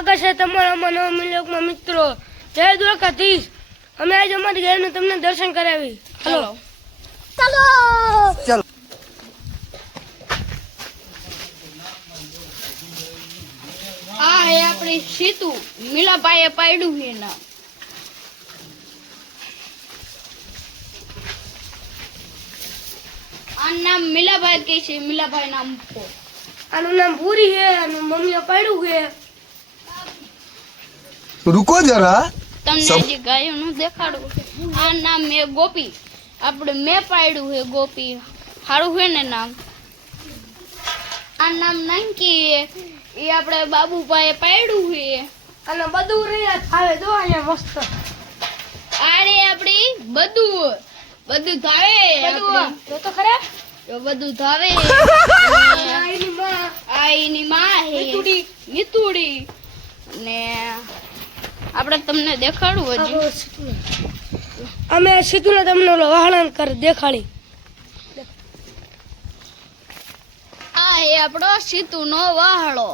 સ્વાગત છે તમારા નવા મિલોકમાં મિત્રો. જય દ્વારકાધીશ. અમે આજે અમારી ગાયનું તમને દર્શન કરાવી. ચાલો ચાલો ચાલો. આ હે આપણી સીતુ. મીલાભાઈએ પાડ્યું છે નામ. આ નામ મીલાભાઈ કે છે. મીલાભાઈ નામ મૂકો. આનું નામ પૂરી છે. આનું મમ્મીએ પાડ્યું છે. रुको जरा તમને જે ગાયોનું દેખાડું છે. આ નામ મે ગોપી. આપણે મેં પાડ્યું છે ગોપી. સારું છે ને નામ. આ નામ નાનકી એ આપણે બાબુભાઈએ પાડ્યું છે. અને બધું રહ્યા થાવે જો અહીંયા મસ્ત. આરે આપણી બધું ધાવે. બધું જો તો ખરા. તો બધું ધાવે. આઈની માં આ એની માં હે મિતુડી. ને આપણે તમને દેખાડું હજી. અમે સીધું તમને વહાણ કર દેખાડી. આ હે આપણો સીતુનો વાહળો.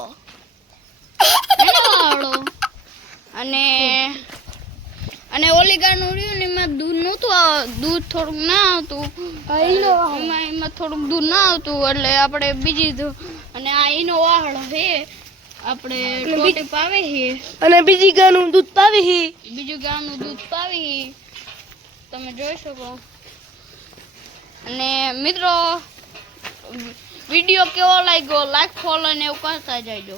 અને ઓલી ગાનું રહ્યું ને એમાં દૂધ નહોતું દૂધ થોડુંક ના આવતું. એમાં થોડુંક દૂધ ના આવતું એટલે આપણે બીજી અને આ એનો વાહળો છે. આપણે ટોટી પાવે છે અને બીજી ગાનું દૂધ પાવી છે. બીજું ગાનું દૂધ પાવી તમે જોઈ શકો. અને મિત્રો વિડીયો કેવો લાગ્યો લાઈક ફોલો ને એવું કરતા જજો.